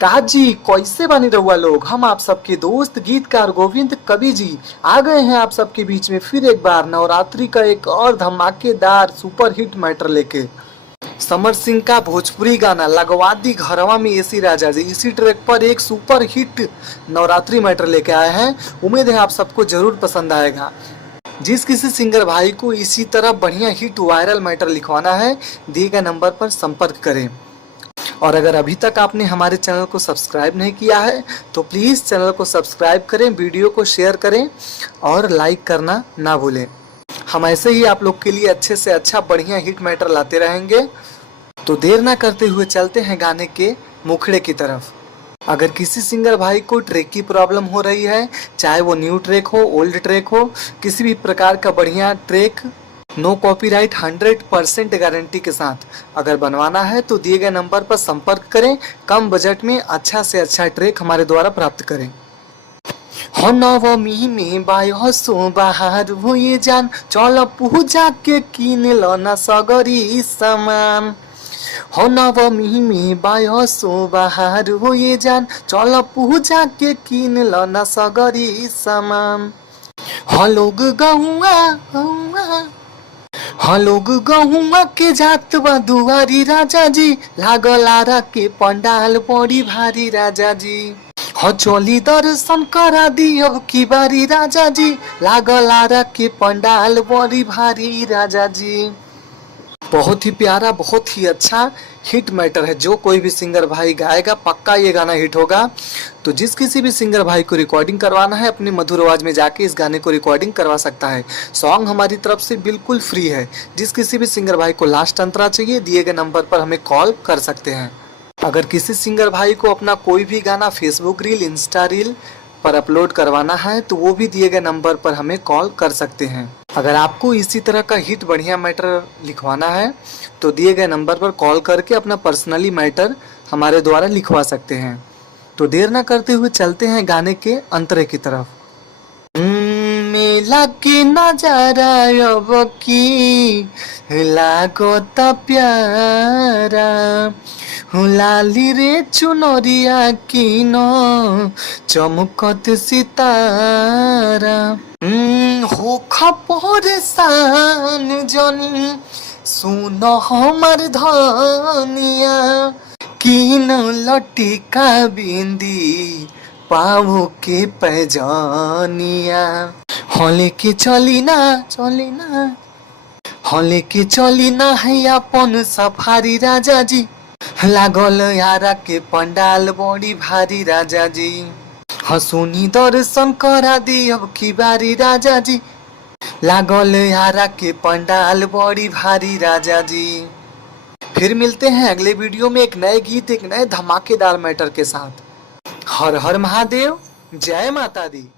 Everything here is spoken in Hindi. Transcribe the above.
काज जी कैसे बने रहुआ लोग। हम आप सबके दोस्त गीतकार गोविंद कवि जी आ गए हैं आप सबके बीच में फिर एक बार नवरात्रि का एक और धमाकेदार सुपर हिट मैटर लेके। समर सिंह का भोजपुरी गाना लगवा दी घरवा में एसी राजा जी, इसी ट्रैक पर एक सुपर हिट नवरात्रि मैटर लेके आए हैं। उम्मीद है आप सबको जरूर पसंद आएगा। जिस किसी सिंगर भाई को इसी तरह बढ़िया हिट वायरल मैटर लिखवाना है, दिए गए नंबर पर संपर्क करें। और अगर अभी तक आपने हमारे चैनल को सब्सक्राइब नहीं किया है तो प्लीज़ चैनल को सब्सक्राइब करें, वीडियो को शेयर करें और लाइक करना ना भूलें। हम ऐसे ही आप लोग के लिए अच्छे से अच्छा बढ़िया हिट मैटर लाते रहेंगे। तो देर ना करते हुए चलते हैं गाने के मुखड़े की तरफ। अगर किसी सिंगर भाई को ट्रैक की प्रॉब्लम हो रही है, चाहे वो न्यू ट्रैक हो, ओल्ड ट्रैक हो, किसी भी प्रकार का बढ़िया ट्रैक नो कॉपीराइट 100% गारंटी के साथ अगर बनवाना है तो दिए गए नंबर पर संपर्क करें। कम बजट में अच्छा से अच्छा ट्रैक हमारे द्वारा प्राप्त करें। हो नवमी में बायसो बाहर हुए जान, चल पूजा के किन लो ना सगरी सामान। हो नवमी में बायसो बाहर हुए जान, चल पूजा के किन लो ना सगरी सामान। हो लोग गहुआ के जात बा दुआरी राजा जी, लागल आरा के पंडाल बड़ी भारी राजा जी। हो चोली दर्शन करा दी अब की बारी राजा जी, लागल आरा के पंडाल बड़ी भारी राजा जी। बहुत ही प्यारा, बहुत ही अच्छा हिट मैटर है। जो कोई भी सिंगर भाई गाएगा पक्का ये गाना हिट होगा। तो जिस किसी भी सिंगर भाई को रिकॉर्डिंग करवाना है अपनी मधुर आवाज में जाके इस गाने को रिकॉर्डिंग करवा सकता है। सॉन्ग हमारी तरफ से बिल्कुल फ्री है। जिस किसी भी सिंगर भाई को लास्ट अंतरा चाहिए दिए गए नंबर पर हमें कॉल कर सकते हैं। अगर किसी सिंगर भाई को अपना कोई भी गाना फेसबुक रील, इंस्टा रील पर अपलोड करवाना है तो वो भी दिए गए नंबर पर हमें कॉल कर सकते हैं। अगर आपको इसी तरह का हिट बढ़िया मैटर लिखवाना है तो दिए गए नंबर पर कॉल करके अपना पर्सनली मैटर हमारे द्वारा लिखवा सकते हैं। तो देर ना करते हुए चलते हैं गाने के अंतरे की तरफ। मेला के नजारा अब की लागो त प्यारा, लाली रे चुनरिया किनो चमकत सितारा। हो परेशान जनी सुन हमर धनिया, किन लटिका बिंदी पाओ के पैजानिया। हले के चली ना है अपन सफारी राजा जी, लागल यारा के पंडाल बड़ी भारी राजा जी। हसुनी दर्शन करा दी अब की बारी राजा जी, लागल यारा के पंडाल बड़ी भारी राजा जी। फिर मिलते हैं अगले वीडियो में एक नए गीत, एक नए धमाकेदार मैटर के साथ। हर हर महादेव, जय माता दी।